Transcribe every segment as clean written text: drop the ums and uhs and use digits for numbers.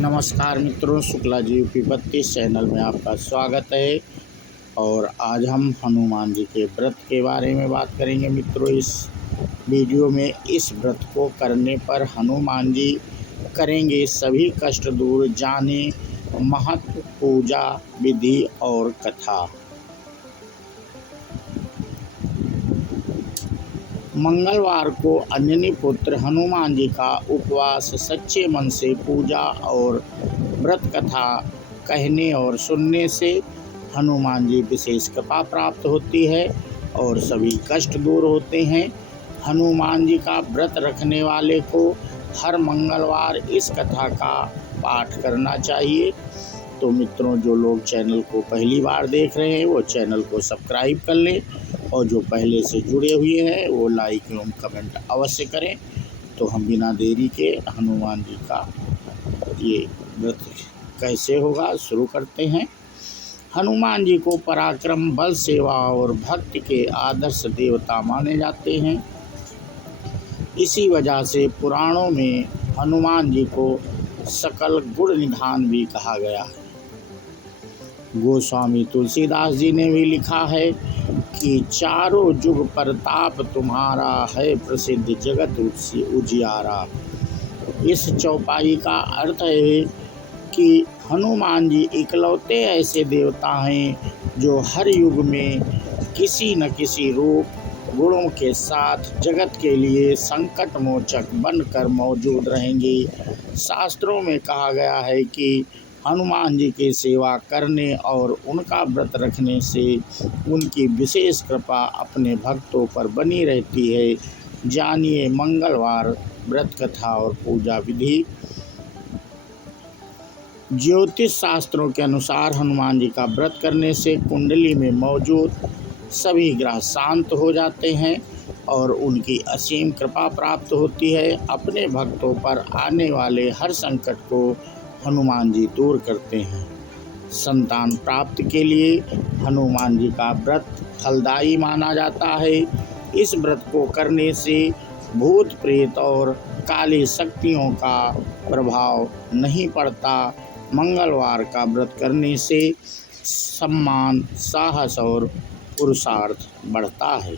नमस्कार मित्रों, Shukla ji UP 32 channel में आपका स्वागत है। और आज हम हनुमान जी के व्रत के बारे में बात करेंगे। मित्रों, इस वीडियो में इस व्रत को करने पर हनुमान जी करेंगे सभी कष्ट दूर। जाने महत्व, पूजा विधि और कथा। मंगलवार को अंजनी पुत्र हनुमान जी का उपवास, सच्चे मन से पूजा और व्रत कथा कहने और सुनने से हनुमान जी विशेष कृपा प्राप्त होती है और सभी कष्ट दूर होते हैं। हनुमान जी का व्रत रखने वाले को हर मंगलवार इस कथा का पाठ करना चाहिए। तो मित्रों, जो लोग चैनल को पहली बार देख रहे हैं वो चैनल को सब्सक्राइब कर लें और जो पहले से जुड़े हुए हैं वो लाइक एवं कमेंट अवश्य करें। तो हम बिना देरी के हनुमान जी का ये व्रत कैसे होगा शुरू करते हैं। हनुमान जी को पराक्रम, बल, सेवा और भक्ति के आदर्श देवता माने जाते हैं। इसी वजह से पुराणों में हनुमान जी को सकल गुण निधान भी कहा गया है। गोस्वामी तुलसीदास जी ने भी लिखा है कि चारों जुग प्रताप तुम्हारा है, प्रसिद्ध जगत उजियारा। इस चौपाई का अर्थ है कि हनुमान जी इकलौते ऐसे देवता हैं जो हर युग में किसी न किसी रूप गुणों के साथ जगत के लिए संकट मोचक बनकर मौजूद रहेंगे। शास्त्रों में कहा गया है कि हनुमान जी की सेवा करने और उनका व्रत रखने से उनकी विशेष कृपा अपने भक्तों पर बनी रहती है। जानिए मंगलवार व्रत कथा और पूजा विधि। ज्योतिष शास्त्रों के अनुसार हनुमान जी का व्रत करने से कुंडली में मौजूद सभी ग्रह शांत हो जाते हैं और उनकी असीम कृपा प्राप्त होती है। अपने भक्तों पर आने वाले हर संकट को हनुमान जी दूर करते हैं। संतान प्राप्ति के लिए हनुमान जी का व्रत फलदायी माना जाता है। इस व्रत को करने से भूत प्रेत और काली शक्तियों का प्रभाव नहीं पड़ता। मंगलवार का व्रत करने से सम्मान, साहस और पुरुषार्थ बढ़ता है।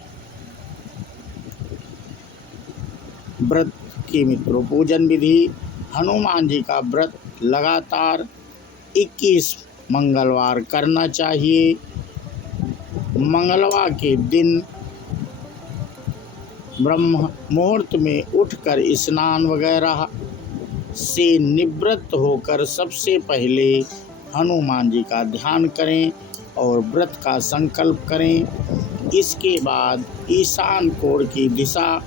व्रत की मित्रों पूजन विधि। हनुमान जी का व्रत लगातार 21 मंगलवार करना चाहिए। मंगलवार के दिन ब्रह्म मुहूर्त में उठकर स्नान वगैरह से निवृत्त होकर सबसे पहले हनुमान जी का ध्यान करें और व्रत का संकल्प करें। इसके बाद ईशान कोण की दिशा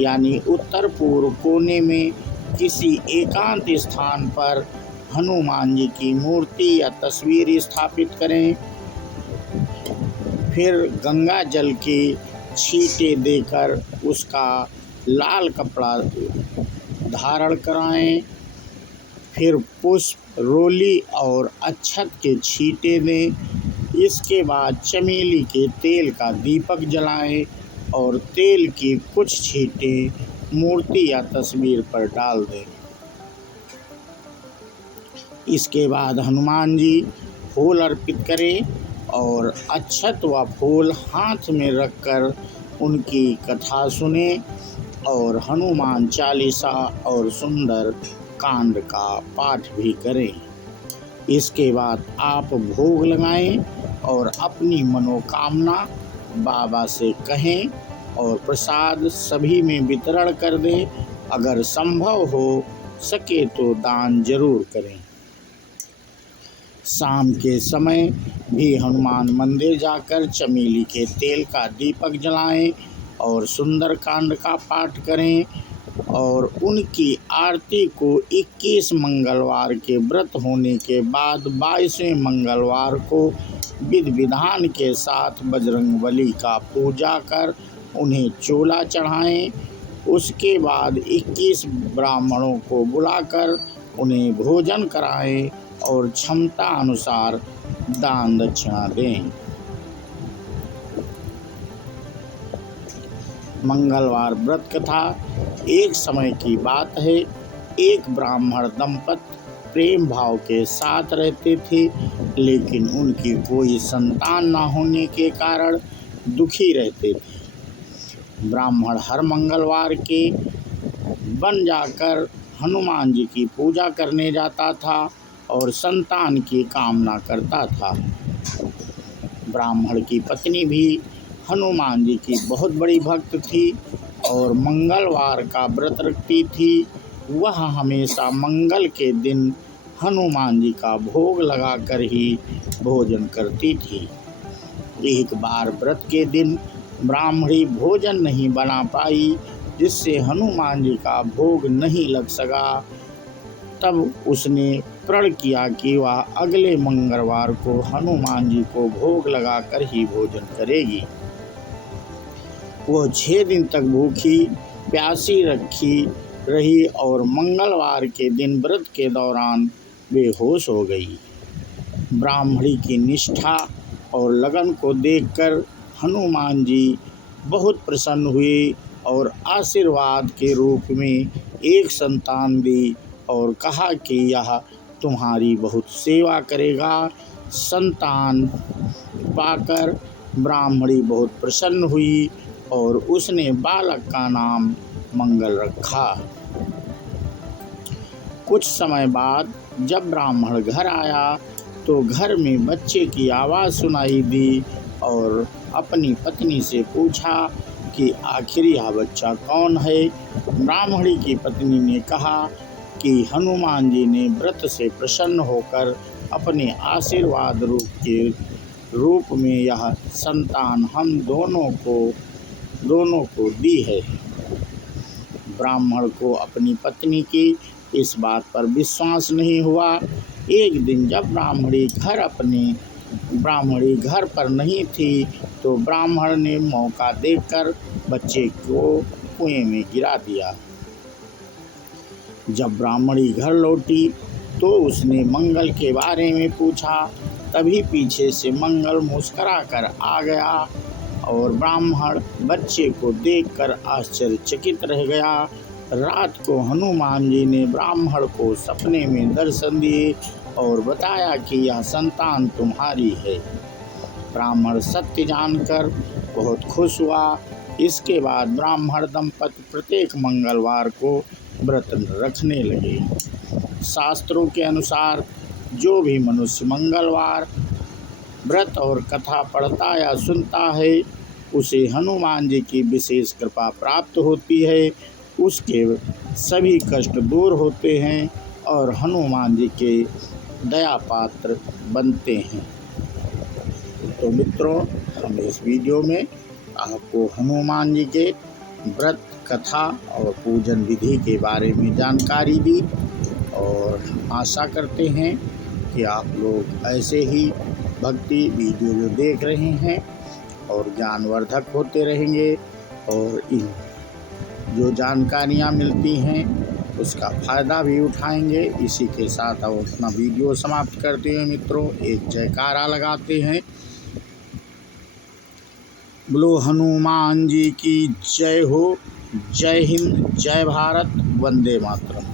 यानी उत्तर पूर्व कोने में किसी एकांत स्थान पर हनुमान जी की मूर्ति या तस्वीर स्थापित करें। फिर गंगा जल की छींटे देकर उसका लाल कपड़ा धारण कराएं। फिर पुष्प, रोली और अक्षत के छींटे दें। इसके बाद चमेली के तेल का दीपक जलाएं और तेल की कुछ छींटे मूर्ति या तस्वीर पर डाल दें। इसके बाद हनुमान जी फूल अर्पित करें और अक्षत व फूल हाथ में रखकर उनकी कथा सुने और हनुमान चालीसा और सुंदर कांड का पाठ भी करें। इसके बाद आप भोग लगाएं और अपनी मनोकामना बाबा से कहें और प्रसाद सभी में वितरण कर दें। अगर संभव हो सके तो दान जरूर करें। शाम के समय भी हनुमान मंदिर जाकर चमेली के तेल का दीपक जलाएं और सुंदर कांड का पाठ करें और उनकी आरती को 21 मंगलवार के व्रत होने के बाद 22वें मंगलवार को विधि विधान के साथ बजरंगबली का पूजा कर उन्हें चोला चढ़ाएं। उसके बाद 21 ब्राह्मणों को बुलाकर उन्हें भोजन कराएं और क्षमता अनुसार दान दक्षिणा दें। मंगलवार व्रत कथा। एक समय की बात है, एक ब्राह्मण दंपत प्रेम भाव के साथ रहते थे, लेकिन उनकी कोई संतान न होने के कारण दुखी रहते थे। ब्राह्मण हर मंगलवार के बन जाकर हनुमान जी की पूजा करने जाता था और संतान की कामना करता था। ब्राह्मण की पत्नी भी हनुमान जी की बहुत बड़ी भक्त थी और मंगलवार का व्रत रखती थी। वह हमेशा मंगल के दिन हनुमान जी का भोग लगाकर ही भोजन करती थी। एक बार व्रत के दिन ब्राह्मणी भोजन नहीं बना पाई, जिससे हनुमान जी का भोग नहीं लग सका। तब उसने प्रण किया कि वह अगले मंगलवार को हनुमान जी को भोग लगाकर ही भोजन करेगी। वह 6 दिन तक भूखी प्यासी रही और मंगलवार के दिन व्रत के दौरान बेहोश हो गई। ब्राह्मणी की निष्ठा और लगन को देखकर हनुमान जी बहुत प्रसन्न हुए और आशीर्वाद के रूप में एक संतान दी और कहा कि यह तुम्हारी बहुत सेवा करेगा। संतान पाकर ब्राह्मणी बहुत प्रसन्न हुई और उसने बालक का नाम मंगल रखा। कुछ समय बाद जब ब्राह्मण घर आया तो घर में बच्चे की आवाज़ सुनाई दी और अपनी पत्नी से पूछा कि आखिर यह बच्चा कौन है। ब्राह्मणी की पत्नी ने कहा कि हनुमान जी ने व्रत से प्रसन्न होकर अपने आशीर्वाद रूप में यह संतान हम दोनों को दी है। ब्राह्मण को अपनी पत्नी की इस बात पर विश्वास नहीं हुआ। एक दिन जब ब्राह्मणी घर पर नहीं थी तो ब्राह्मण ने मौका देखकर बच्चे को कुएं में गिरा दिया। जब ब्राह्मणी घर लौटी तो उसने मंगल के बारे में पूछा। तभी पीछे से मंगल मुस्कुराकर आ गया और ब्राह्मण बच्चे को देखकर आश्चर्यचकित रह गया। रात को हनुमान जी ने ब्राह्मण को सपने में दर्शन दिए और बताया कि यह संतान तुम्हारी है। ब्राह्मण सत्य जानकर बहुत खुश हुआ। इसके बाद ब्राह्मण दंपति प्रत्येक मंगलवार को व्रत रखने लगे। शास्त्रों के अनुसार जो भी मनुष्य मंगलवार व्रत और कथा पढ़ता या सुनता है, उसे हनुमान जी की विशेष कृपा प्राप्त होती है। उसके सभी कष्ट दूर होते हैं और हनुमान जी के दया पात्र बनते हैं। तो मित्रों, हम इस वीडियो में आपको हनुमान जी के व्रत कथा और पूजन विधि के बारे में जानकारी दी और आशा करते हैं कि आप लोग ऐसे ही भक्ति वीडियो जो देख रहे हैं और ज्ञानवर्धक होते रहेंगे और इन जो जानकारियाँ मिलती हैं उसका फ़ायदा भी उठाएंगे। इसी के साथ अब अपना वीडियो समाप्त करते हैं। मित्रों, एक जयकारा लगाते हैं। बोलो हनुमान जी की जय हो। जय हिंद, जय भारत, वंदे मातरम।